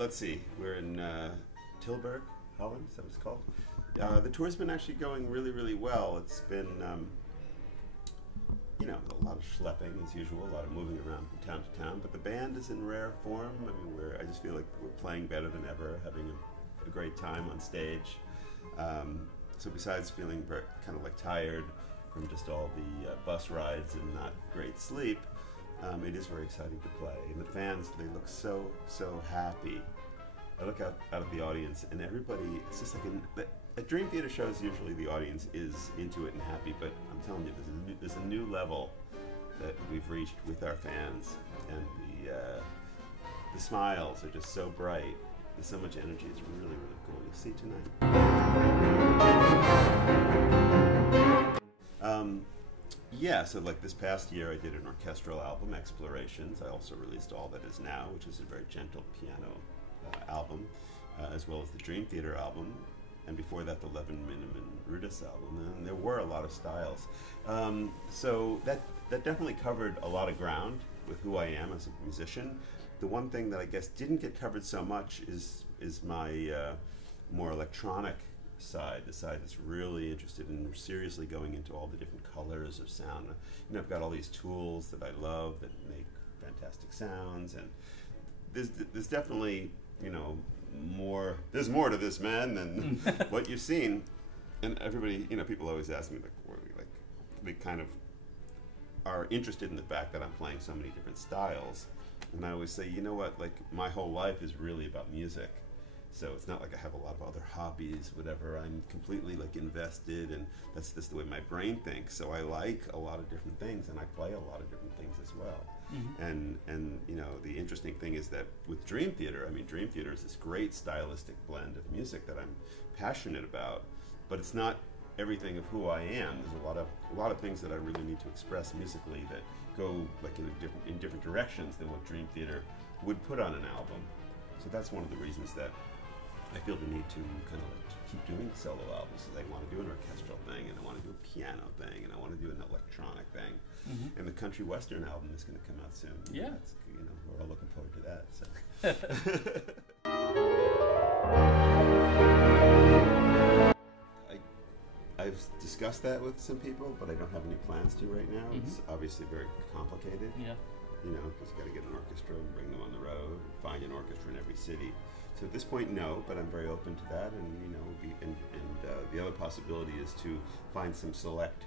let's see. We're in Tilburg, Holland. Is that what it's called? The tour's been actually going really, really well. It's been, you know, a lot of schlepping as usual, a lot of moving around from town to town. But the band is in rare form. I mean, I just feel like we're playing better than ever, having a great time on stage. So besides feeling kind of like tired from just all the bus rides and not great sleep, it is very exciting to play. And the fans, they look so happy. I look out of the audience and everybody, it's just like at Dream Theater shows, usually the audience is into it and happy, but I'm telling you, there's a new level that we've reached with our fans, and the smiles are just so bright. There's so much energy. It's really, really cool. You'll see tonight. Yeah, so like this past year I did an orchestral album, Explorations. I also released All That Is Now, which is a very gentle piano album, as well as the Dream Theater album, and before that the Jordan Rudess album, and there were a lot of styles. So that definitely covered a lot of ground with who I am as a musician. The one thing that I guess didn't get covered so much is my more electronic side, the side that's really interested in seriously going into all the different colors of sound. You know, I've got all these tools that I love that make fantastic sounds, and there's definitely, you know, there's more to this, man, than what you've seen. And everybody, you know, people always ask me, like they kind of are interested in the fact that I'm playing so many different styles. And I always say, you know what, like my whole life is really about music. So it's not like I have a lot of other hobbies, whatever. I'm completely like invested, and that's just the way my brain thinks. So I like a lot of different things, and I play a lot of different things as well. Mm-hmm. And you know, the interesting thing is that with Dream Theater, I mean, Dream Theater is this great stylistic blend of music that I'm passionate about, but it's not everything of who I am. There's a lot of things that I really need to express musically that go like in different directions than what Dream Theater would put on an album. So that's one of the reasons that I feel the need to kind of like keep doing solo albums. I want to do an orchestral thing, and I want to do a piano thing, and I want to do an electronic thing. Mm-hmm. And the country western album is going to come out soon. Yeah, you know, we're all looking forward to that. So. I've discussed that with some people, but I don't have any plans to right now. Mm-hmm. It's obviously very complicated. Yeah. You know, because you got to get an orchestra and bring them on the road, and find an orchestra in every city. So at this point, no, but I'm very open to that, and you know, the other possibility is to find some select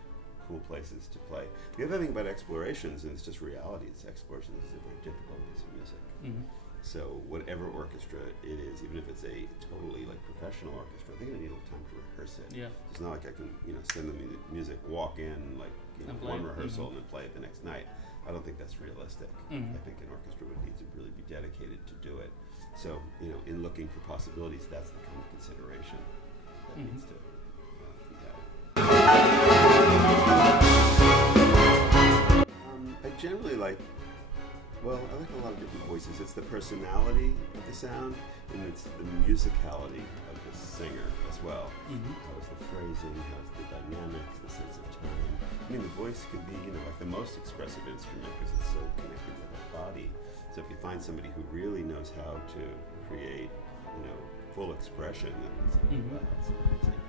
cool places to play. The other thing about Explorations, and it's just reality, Explorations is a very difficult piece of music. Mm-hmm. So whatever orchestra it is, even if it's a totally like professional orchestra, they're gonna need a little time to rehearse it. Yeah. It's not like I can, you know, send them the music, walk in, like, you know, one rehearsal, mm-hmm. and then play it the next night. I don't think that's realistic. Mm-hmm. I think an orchestra would need to really be dedicated to do it. So, you know, in looking for possibilities, that's the kind of consideration that mm-hmm. needs to be had. I generally like a lot of different voices. It's the personality of the sound, and it's the musicality of the singer as well. Mm-hmm. How's the phrasing, how's the dynamics, the sense of time. I mean, the voice could be, you know, like the most expressive instrument because it's so connected with the body. So if you find somebody who really knows how to create, you know, full expression, then it's like, mm-hmm. wow, it's amazing.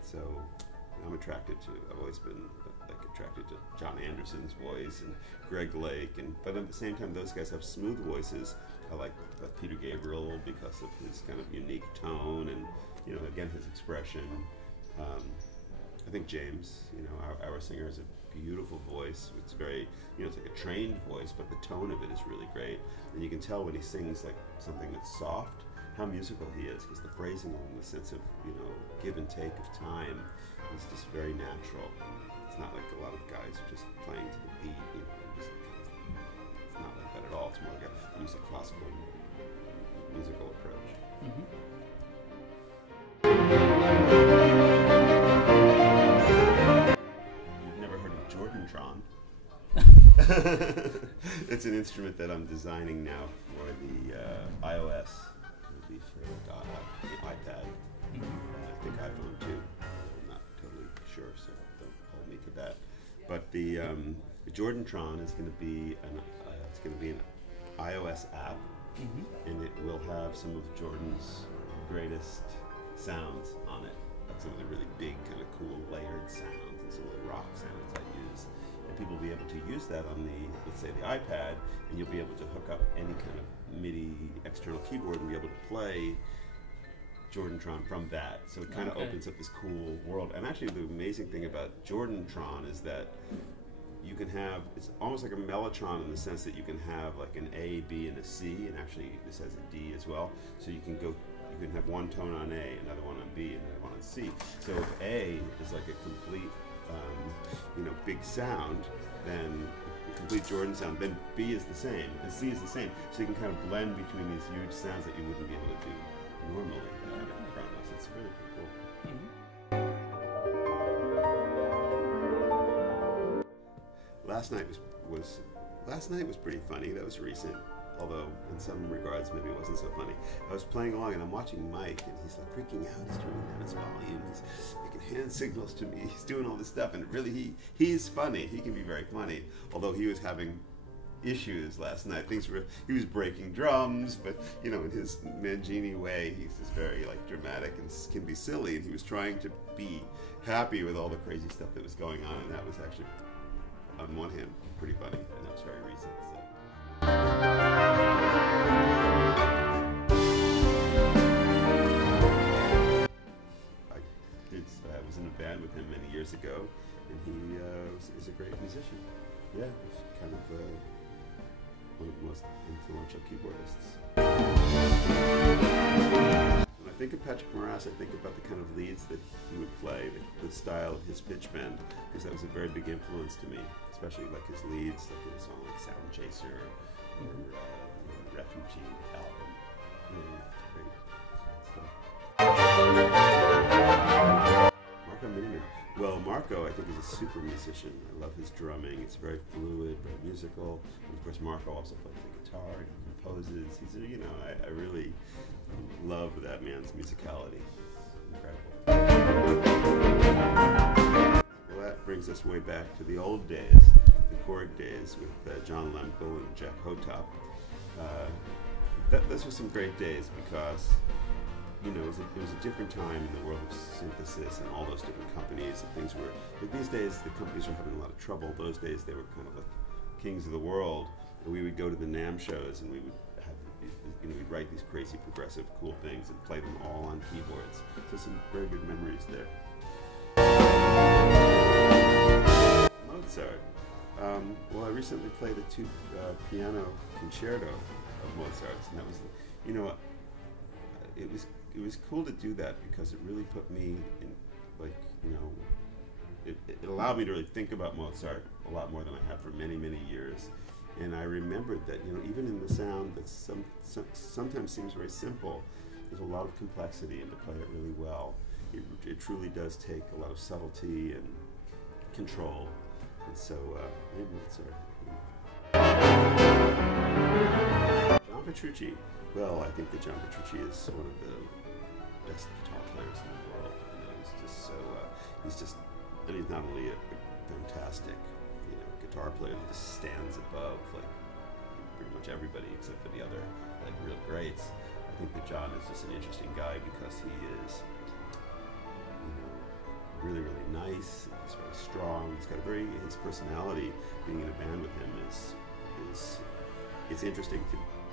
So I'm I've always been like attracted to John Anderson's voice and Greg Lake, but at the same time, those guys have smooth voices. I like Peter Gabriel because of his kind of unique tone and, you know, again, his expression. I think James, you know, our singer has a beautiful voice. It's very, you know, it's like a trained voice, but the tone of it is really great. And you can tell when he sings like something that's soft, how musical he is, because the phrasing and the sense of, you know, give and take of time is just very natural. It's not like a lot of guys are just playing to the beat, you know, it's not like that at all. It's more like a classical musical approach. Mm-hmm. It's an instrument that I'm designing now for the iOS. It'll be for the iPad. Mm-hmm. I think iPhone too. I'm not totally sure, so don't hold me to that. But the Jordan is going to be an iOS app and it will have some of Jordan's greatest sounds on it. Like some of the really big, kind of cool layered sounds and some of the rock sounds I use. And people will be able to use that on the, let's say, the iPad, and you'll be able to hook up any kind of MIDI external keyboard and be able to play Jordantron from that. So it kind of opens up this cool world. And actually the amazing thing about Jordantron is that you can have, it's almost like a mellotron in the sense that you can have like an A, B, and a C, and actually this has a D as well. So you can go, you can have one tone on A, another one on B, and another one on C. So if A is like a complete, big sound, then a complete Jordan sound, then B is the same, and C is the same. So you can kind of blend between these huge sounds that you wouldn't be able to do normally. It's really cool. Last night was pretty funny. That was recent, although in some regards maybe it wasn't so funny. I was playing along and I'm watching Mike, and he's like freaking out. He's turning down his volume. He's making hand signals to me. He's doing all this stuff, and really he's funny. He can be very funny, although he was having issues last night. He was breaking drums, but in his Mangini way, he's just very like dramatic and can be silly, and he was trying to be happy with all the crazy stuff that was going on, and that was actually, on one hand, pretty funny, and that was very recent. I was in a band with him many years ago, and he is a great musician. Yeah, he's kind of one of the most influential keyboardists. When I think of Patrick Moraz, I think about the kind of leads that he would play, the style of his pitch bend, because that was a very big influence to me, especially like his leads, like in a song like Sound Chaser or Refugee album. Great stuff. Marco Miniman. Well, Marco, I think, is a super musician. I love his drumming. It's very fluid, very musical. And of course, Marco also plays the guitar and composes. He's, I really love that man's musicality. Incredible. Well, that brings us way back to the old days, the Korg days with John Lemkel and Jack Hotop. Those were some great days because it was a different time in the world of synthesis and all those different companies, and things were like these days the companies are having a lot of trouble. Those days they were kind of like kings of the world, and we would go to the NAMM shows and we would have we'd write these crazy progressive cool things and play them all on keyboards. So some very good memories there. Mozart. Well, I recently played a piano concerto of Mozart's, and that was it was cool to do that because it really put me in, it allowed me to really think about Mozart a lot more than I have for many, many years. And I remembered that, even in the sound that sometimes seems very simple, there's a lot of complexity, and to play it really well, it truly does take a lot of subtlety and control. And so, maybe Mozart. John Petrucci. Well, I think that John Petrucci is one of the best guitar players in the world. He's just so, and he's not only a fantastic, guitar player that just stands above, like, pretty much everybody except for the other, like, real greats. I think that John is just an interesting guy because he is, really, really nice. He's very strong. He's got his personality, being in a band with him it's interesting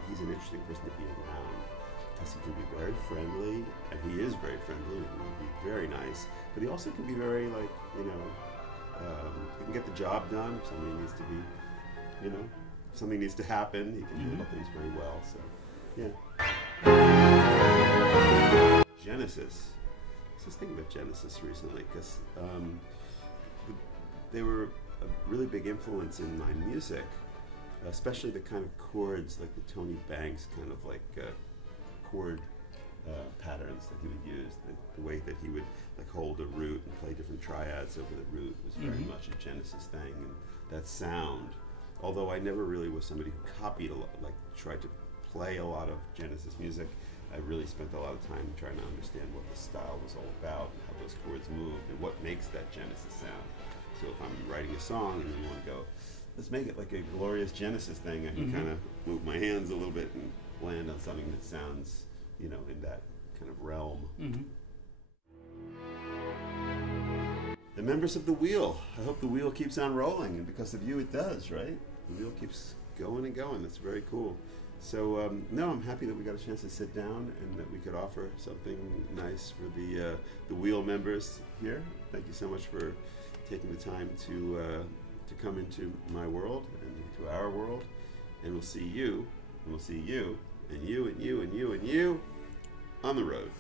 he's an interesting person to be around because he can be very friendly, and he is very friendly, and he can be very nice, but he also can be very, like, he can get the job done. Something needs to be, something needs to happen. He can handle things very well, so, yeah. Genesis. I was just thinking about Genesis recently because they were a really big influence in my music, especially the kind of chords, like the Tony Banks kind of like chord patterns that he would use. The way that he would like hold a root and play different triads over the root was very much a Genesis thing, and that sound. Although I never really was somebody who copied a lot, like tried to play a lot of Genesis music, I really spent a lot of time trying to understand what the style was all about and how those chords moved and what makes that Genesis sound. So if I'm writing a song and you want to go, let's make it like a glorious Genesis thing. I can kind of move my hands a little bit and land on something that sounds, you know, in that kind of realm. The members of the wheel. I hope the wheel keeps on rolling, and because of you, it does, right? The wheel keeps going and going. That's very cool. So, no, I'm happy that we got a chance to sit down and that we could offer something nice for the wheel members here. Thank you so much for taking the time to come into my world and to our world. And we'll see you, and we'll see you, and you, and you, and you, and you on the road.